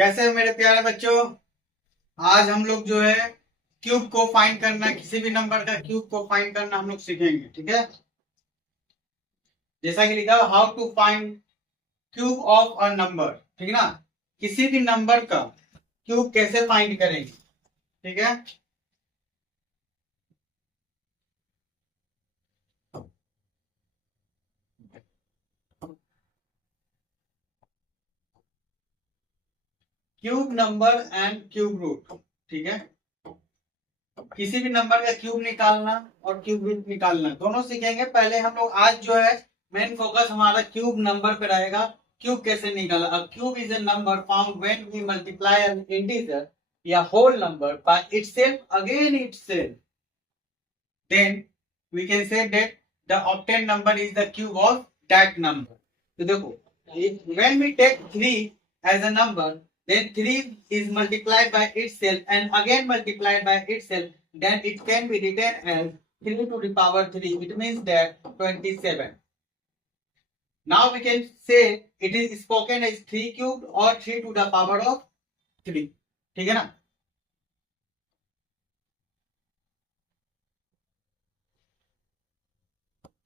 कैसे हो मेरे प्यारे बच्चों। आज हम लोग जो है क्यूब को फाइंड करना, किसी भी नंबर का क्यूब को फाइंड करना हम लोग सीखेंगे। ठीक है, जैसा कि लिखा how to find cube of a number. ठीक है ना, किसी भी नंबर का क्यूब कैसे फाइंड करेंगे। ठीक है, cube number and cube root. ठीक है, किसी भी नंबर का क्यूब निकालना और क्यूब रूट निकालना दोनों सीखेंगे। पहले हम लोग आज जो है मेन फोकस हमारा क्यूब नंबर पे रहेगा। क्यूब कैसे निकाला। A cube is a number found when we multiply an integer या whole number by itself again itself, then we can say that the obtained number is the cube of that number. तो देखो, when we take 3 as a number, then 3 is multiplied by itself and again multiplied by itself, then it can be written as 3 to the power 3. It means that 27. Now we can say it is spoken as 3 cubed or 3 to the power of 3. ठीक है ना।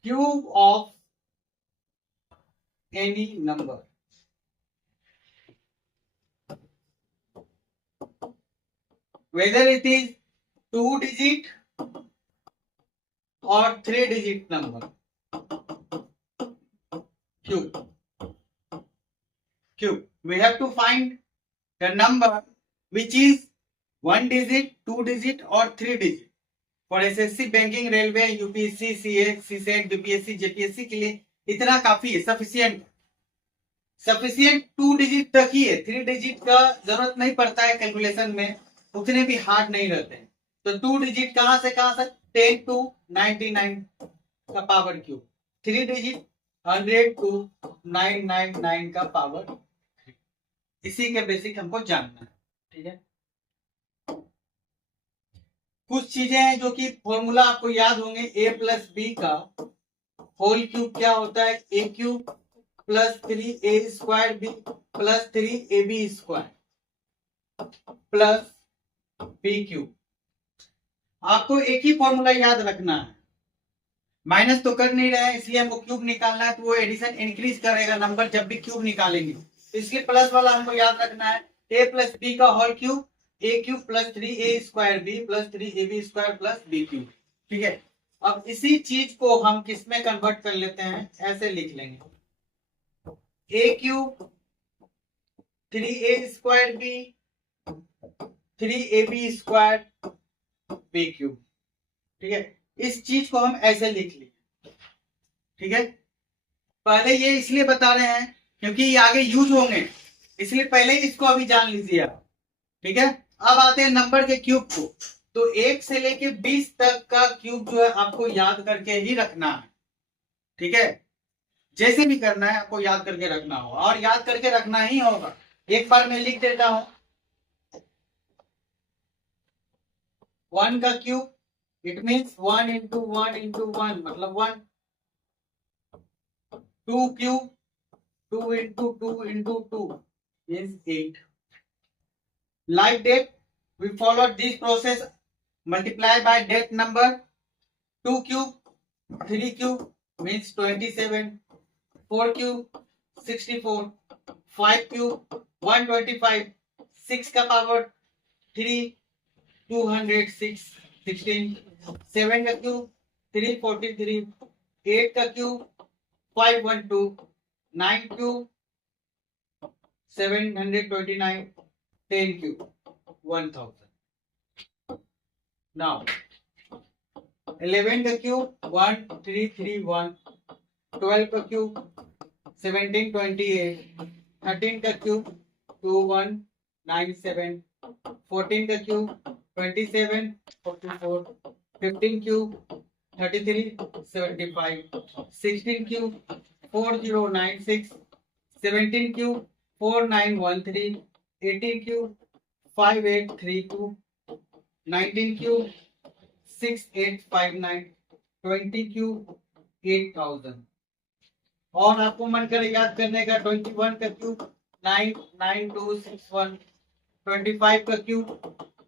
Cube of any number, whether it is 2 digit or 3 digit number, cube. We have to find the number which is 1 digit, 2 digit or 3 digit. For SSC, banking, railway, UPSC, CA, CSAT, BPSC, JPSC के लिए इतना काफी है, sufficient 2 digit तक ही है। 3 digit का जरूरत नहीं पड़ता है कैलकुलेशन में, उतने भी हार्ड नहीं रहते हैं। तो 2 डिजिट कहां से 10 to 99 का पावर क्यूब, 3 डिजिट 100 to 999 का पावर। इसी के बेसिक हमको जानना है। ठीक है, कुछ चीजें हैं जो कि फॉर्मूला आपको याद होंगे। ए प्लस बी का होल क्यूब क्या होता है, a cube plus 3 A square B plus 3 A B square plus B cube. आपको एक ही फॉर्मूला याद रखना है, माइनस तो कर नहीं रहे हैं इसलिए हमको क्यूब निकालना है, तो वो एडिशन इंक्रीज करेगा नंबर जब भी क्यूब निकालेंगे। इसलिए प्लस वाला हमको याद रखना है, ए प्लस बी का whole cube, A cube plus 3 A square B plus 3 A B square plus B cube. ठीक है, अब इसी चीज को हम किस में कन्वर्ट कर लेते हैं, ऐसे लिख लेंगे, a cube 3 A square b 3 A B square b cube. ठीक है, इस चीज को हम ऐसे लिख लेंगे। ठीक है, पहले ये इसलिए बता रहे हैं क्योंकि ये आगे यूज होंगे, इसलिए पहले इसको अभी जान लीजिए आप। ठीक है, अब आते हैं नंबर के क्यूब को। तो 1 से लेके 20 तक का क्यूब जो है आपको याद करके ही रखना है। ठीक है, जैसे भी करना है आपको याद करके रखना होगा, और याद करके रखना ही होगा। एक बार मैं लिख देता हूं, 1 का cube it means 1 into 1 into 1 मतलब 1। 2 cube 2 into 2 into 2 is 8. Like that, we follow this process. Multiply by that number. 2 cube, 3 cube means 27. 4 cube 64. 5 cube 125. 6 का power 3 206. 16. 7 का cube 343. 8 का cube 512. 9 cube 729. 10 cube 1000. Now 11 का क्यूब 1331. 12 का cube 1728. 13 का cube 2197. 14 का cube 2744. 15 cube 3375. 16 cube 4096. 17 cube 4913. 18 cube 5832. 19 cube 6859. 20 cube 8000। और आपको मन करे याद करने का 21 का क्यूब 99261, 25 का क्यूब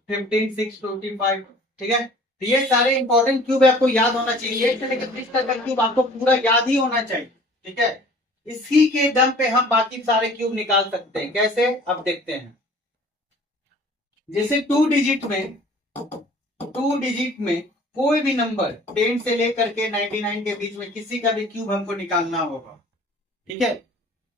15625। ठीक है, तो ये सारे इंपॉर्टेंट क्यूब आपको याद होना चाहिए। 1 से लेकर 30 तक का क्यूब आपको पूरा याद ही होना चाहिए। ठीक है, इसी के दम पे हम बाकी सारे क्यूब निकाल सकते हैं। कैसे, अब देखते हैं। जैसे 2 डिजिट में कोई भी नंबर 10 से लेकर के 99 के बीच में किसी का भी क्यूब हमको निकालना होगा। ठीक है,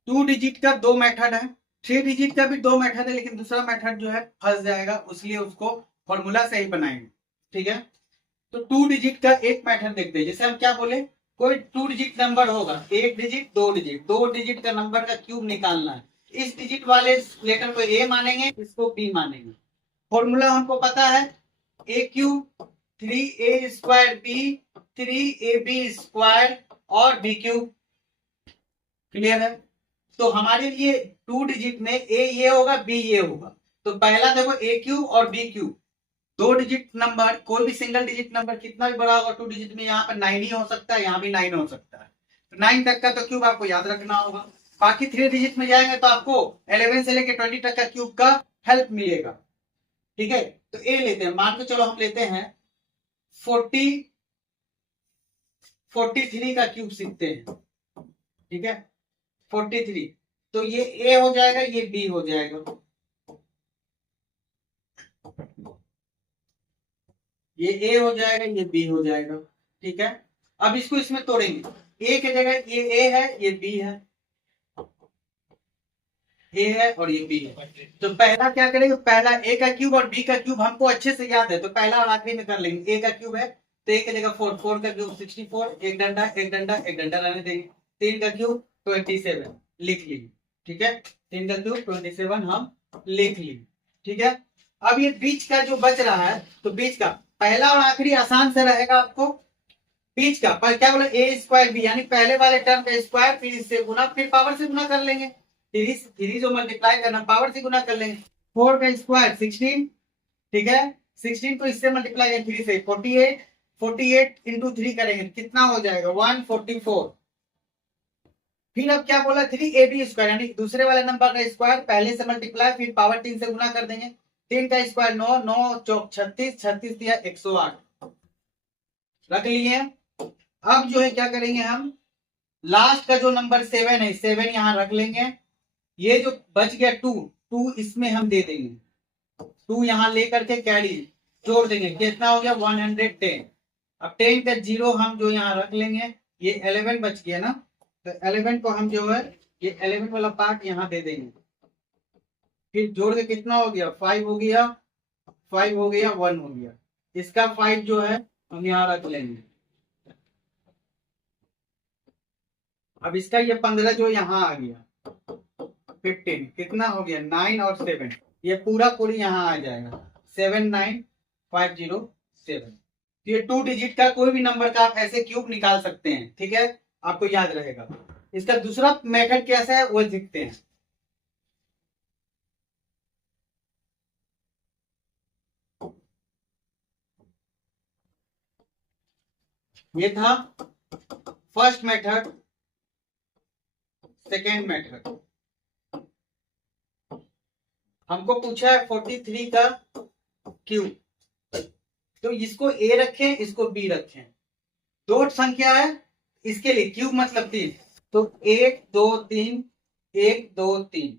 2 डिजिट का 2 मेथड है, 3 डिजिट का भी 2 मेथड है, लेकिन दूसरा मेथड जो है फंस जाएगा, इसलिए उसको फॉर्मूला से ही बनाएंगे। ठीक है, तो 2 डिजिट का एक मेथड देखते हैं। जैसे हम क्या बोले, कोई 2 डिजिट नंबर होगा, 1 डिजिट 2 डिजिट, 2 डिजिट का नंबर का क्यूब निकालना है। इस डिजिट वाले लेटर को ए मानेंगे, इसको बी मानेंगे। फॉर्मूला हमको पता है, a cube 3a square b 3ab square और बी क्यूब। क्लियर है, तो हमारे लिए 2 डिजिट में ए ये होगा, बी ये होगा। तो पहला देखो ए क्यूब और बी क्यूब, 2 डिजिट नंबर, कोई भी सिंगल डिजिट नंबर कितना भी बड़ा होगा 2 डिजिट में, यहाँ पर 9 ही हो सकता है, यहाँ भी 9 हो सकता है। 9 तक का तो क्यूब आपको याद रखना होगा। बाकी 3 डिजिट में जाएंगे तो आपको 11 से लेकर 20 तक का क्यूब का हेल्प मिलेगा। ठीक है, तो ए लेते हैं, मान के चलो हम लेते हैं 43 का क्यूब सीखते हैं। ठीक है, 43, तो ये ए हो जाएगा, ये बी हो जाएगा, ये ए हो जाएगा, ये बी हो जाएगा। ठीक है, अब इसको इसमें तोड़ेंगे, ए की जगह ये ए है, ये बी है, ए है और ये बी है। तो पहला क्या करेंगे, पहला ए का क्यूब और बी का क्यूब हमको अच्छे से याद है, तो पहला और आखिरी में कर लेंगे। ए का क्यूब है तो ए की जगह 4, 4 का क्यूब 64, एक डंडा एक डंडा एक डंडा रहने देंगे। 3 का क्यूब 27 लिख लीजिए। ठीक है, 3 का क्यूब 27 हम लिख लिए। ठीक है, अब ये बीच का जो बच रहा है, तो बीच का पहला और आखिरी आसान से रहेगा आपको। बीच का पर क्या बोला, ए स्क्वायर बी, यानी पहले वाले टर्म का स्क्वायर, फिर इससे गुना, फिर पावर से गुना कर लेंगे। थ्री जो मल्टीप्लाई करना, पावर से गुना कर लेंगे। 4 का स्क्वायर 16, ठीक है, 16 को इससे मल्टीप्लाई करेंगे 3 से 48, 48 इंटू 3 करेंगे, कितना हो जाएगा 144। फिर अब क्या बोला, 3ab स्क्वायर, यानी दूसरे वाले नंबर का स्क्वायर, पहले से मल्टीप्लाई फिर पावर 3 से गुना कर देंगे। 3 का स्क्वायर 9, 9 चौक 36, 36 दिया 108 रख लिए। अब जो है क्या करेंगे, हम लास्ट का जो नंबर 7 है, 7 यहां रख लेंगे। ये जो बच गया 2, 2 इसमें हम दे देंगे, 2 यहां लेकर के कैरी जोड़ देंगे, कितना हो गया 110। अब 10 का 0 हम जो यहाँ रख लेंगे, ये 11 बच गया ना, तो 11 को हम जो है ये 11 वाला पार्ट यहाँ दे देंगे। फिर जोड़ के कितना हो गया 5 हो गया, 5 हो गया 1 हो गया। इसका 5 जो है हम यहाँ रख लेंगे। अब इसका ये 15 जो यहाँ आ गया 15, कितना हो गया 9 और 7, ये पूरा पूरी यहाँ आ जाएगा 79507। ये 2 डिजिट का कोई भी नंबर का आप ऐसे क्यूब निकाल सकते हैं। ठीक है, आपको याद रहेगा। इसका दूसरा मेथड कैसा है वो सीखते हैं। ये था फर्स्ट मेथड, सेकेंड मेथड। हमको पूछा है 43 का क्यूब, तो इसको ए रखें, इसको बी रखें, दो संख्या है, इसके लिए क्यूब मतलब 3, तो 1 2 3, 1 2 3,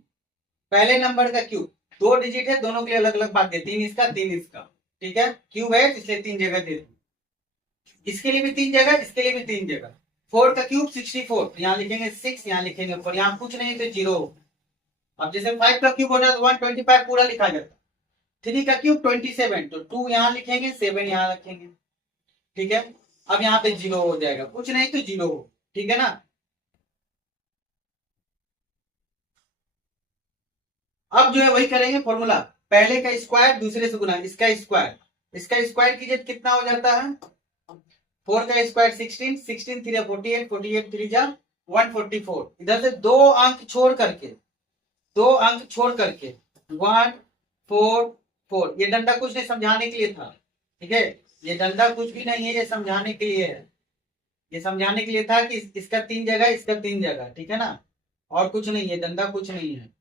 पहले नंबर का क्यूब, 2 डिजिट है, दोनों के लिए अलग अलग बात है, 3 इसका 3 इसका। ठीक है, क्यूब है इसलिए 3 जगह दे दी, इसके लिए भी 3 जगह, इसके लिए भी 3 जगह। 4 का क्यूब 64, यहाँ लिखेंगे 6, यहाँ लिखेंगे 4, यहाँ कुछ नहीं तो 0। अब जैसे 5 का क्यूब होता है तो 125 पूरा लिखा जाता है। 3 का क्यूब 27, तो 2 यहाँ लिखेंगे, 7 यहाँ रखेंगे। ठीक है, अब यहाँ पे 0 हो जाएगा, कुछ नहीं तो 0 हो। ठीक है ना, अब जो है वही करेंगे फॉर्मूला, पहले का स्क्वायर दूसरे से गुना, इसका स्क्वायर, इसका स्क्वायर कीजिए कितना हो जाता है 4 का स्क्वायर 16, 16 3 48, 48 3 जा 144। इधर से 2 अंक छोड़ करके, 2 अंक छोड़ करके 144, ये डंडा कुछ नहीं, समझाने के लिए था। ठीक है, ये डंडा कुछ भी नहीं है, ये समझाने के लिए है, ये समझाने के लिए था कि इसका 3 जगह, इसका 3 जगह। ठीक है ना, और कुछ नहीं है, डंडा कुछ नहीं है।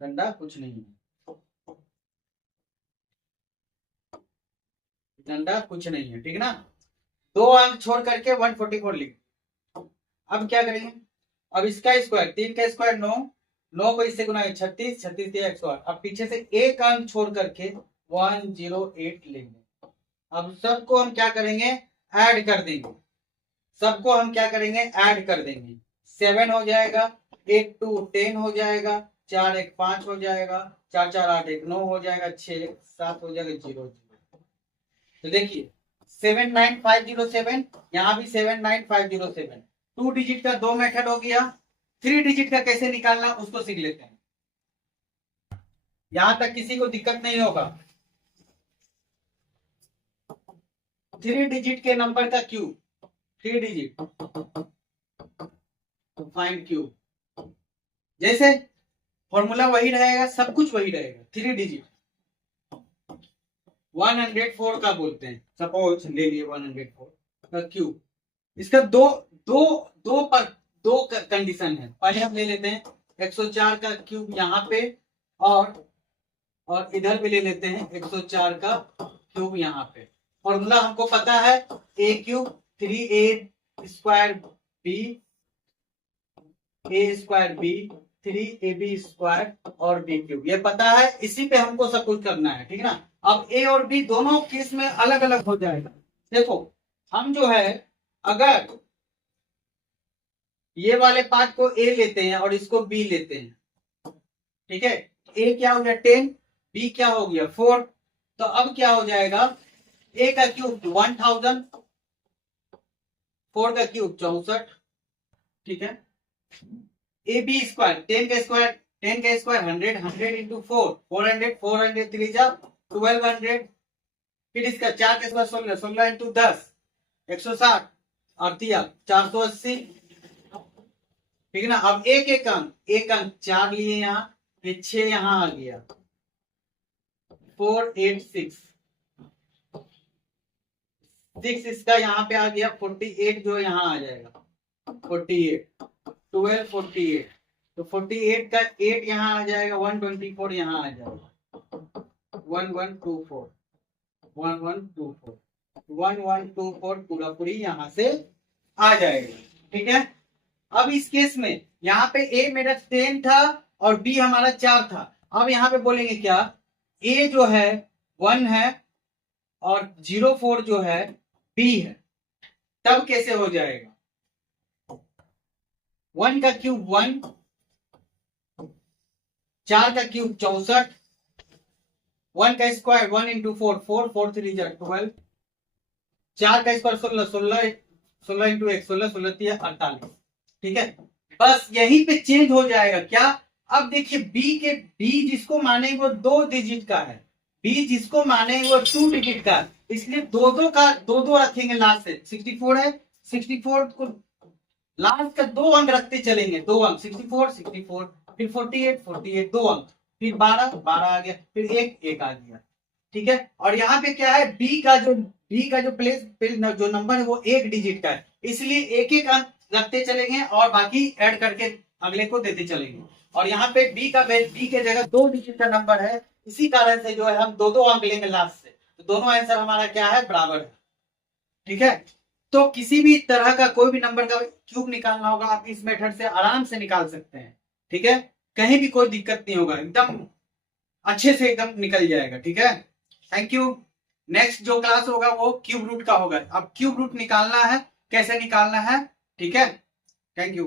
डंडा कुछ नहीं है, डंडा कुछ नहीं है, ठीक है ना। 2 अंक छोड़ करके 144 लिख। अब क्या करेंगे, अब इसका स्क्वायर, 3 का स्क्वायर 9, 9 को इससे गुना 36, 36 दिया 108। अब पीछे से एक अंक छोड़ करके 108 लेंगे। अब सबको हम क्या करेंगे, ऐड कर देंगे, सबको हम क्या करेंगे, ऐड कर देंगे। 7 हो जाएगा, 8 2 10 हो जाएगा, 4 1 5 हो जाएगा, 4 4 8 1 9 हो जाएगा, 6 7 हो जाएगा, 0 0। तो देखिए 79507, यहाँ भी 79507। 2 डिजिट का 2 मेथड हो गया। 3 डिजिट का कैसे निकालना उसको सीख लेते हैं, यहां तक किसी को दिक्कत नहीं होगा। 3 डिजिट के नंबर का क्यूब, 3 डिजिट फाइंड क्यूब, जैसे फॉर्मूला वही रहेगा, सब कुछ वही रहेगा। 3 डिजिट 104 का बोलते हैं, सपोज ले लिए 104 का क्यूब। इसका दो कंडीशन है। पहले हम ले लेते हैं 104 का क्यूब यहाँ पे, और इधर भी ले लेते हैं 104 का क्यूब यहाँ पे। फॉर्मूला हमको पता है, a cube 3a square B, A square b 3ab square और बी क्यूब, ये पता है, इसी पे हमको सब कुछ करना है, ठीक है ना। अब ए और बी दोनों केस में अलग अलग हो जाएगा। देखो हम जो है, अगर ये वाले पार्ट को ए लेते हैं और इसको बी लेते हैं, ठीक है, ए क्या हो गया 10, बी क्या हो गया 4, तो अब क्या हो जाएगा, ए का क्यूब 1000, 4 का क्यूब 64, ठीक है। ए बी स्क्वायर 10 का स्क्वायर, 10 का स्क्वायर 100, 100 इंटू 4 400, 400 3 जा 1200, फिर इसका 4 का स्क्वायर 16, 16 इंटू 10 160 और दिया 480, ठीक है ना। अब एक अंक 4 लिए यहाँ, फिर 6 यहाँ आ गया 486, 6 इसका यहाँ पे आ गया 48, जो यहाँ आ जाएगा 48, 12 48, तो 48 का 8 यहाँ आ जाएगा, 124 यहाँ आ जाएगा 1124, 1124, 1124 पूरा पूरी यहाँ से आ जाएगा, ठीक है। अब इस केस में यहाँ पे ए मेरा 10 था और बी हमारा 4 था। अब यहाँ पे बोलेंगे क्या, ए जो है 1 है और 04 जो है बी है, तब कैसे हो जाएगा, 1 का क्यूब 1, 4 का क्यूब 64, 1 का स्क्वायर 1 इंटू 4 4 4 3 12, 4 का स्क्वायर 16 16 16 इंटू 1 16 16 3 48, ठीक है। बस यहीं पे चेंज हो जाएगा क्या, अब देखिए बी जिसको माने वो 2 डिजिट का है, बी जिसको माने वो 2 डिजिट का, इसलिए दो रखेंगे लास्ट से। 64 है, 64 को लास्ट का 2 अंक रखते चलेंगे, 2 अंक 64 64, फिर 48 48 2 अंक, फिर 12 12 आ गया, फिर 1 आ गया, ठीक है। और यहाँ पे क्या है, बी का जो प्लेस जो नंबर है वो 1 डिजिट का है, इसलिए एक अंक रखते चलेंगे और बाकी ऐड करके अगले को देते चलेंगे। और यहाँ पे बी के जगह 2 डिजिट का नंबर है, इसी कारण से जो है हम 2 अंक लेंगे लास्ट से, तो दोनों आंसर हमारा क्या है, बराबर है, ठीक है। तो किसी भी तरह का कोई भी नंबर का क्यूब निकालना होगा, आप इस मेथड से आराम से निकाल सकते हैं, ठीक है। कहीं भी कोई दिक्कत नहीं होगा, एकदम अच्छे से एकदम निकल जाएगा, ठीक है। Thank you. नेक्स्ट जो क्लास होगा वो क्यूब रूट का होगा। अब क्यूब रूट निकालना है, कैसे निकालना है, ठीक है। Thank you.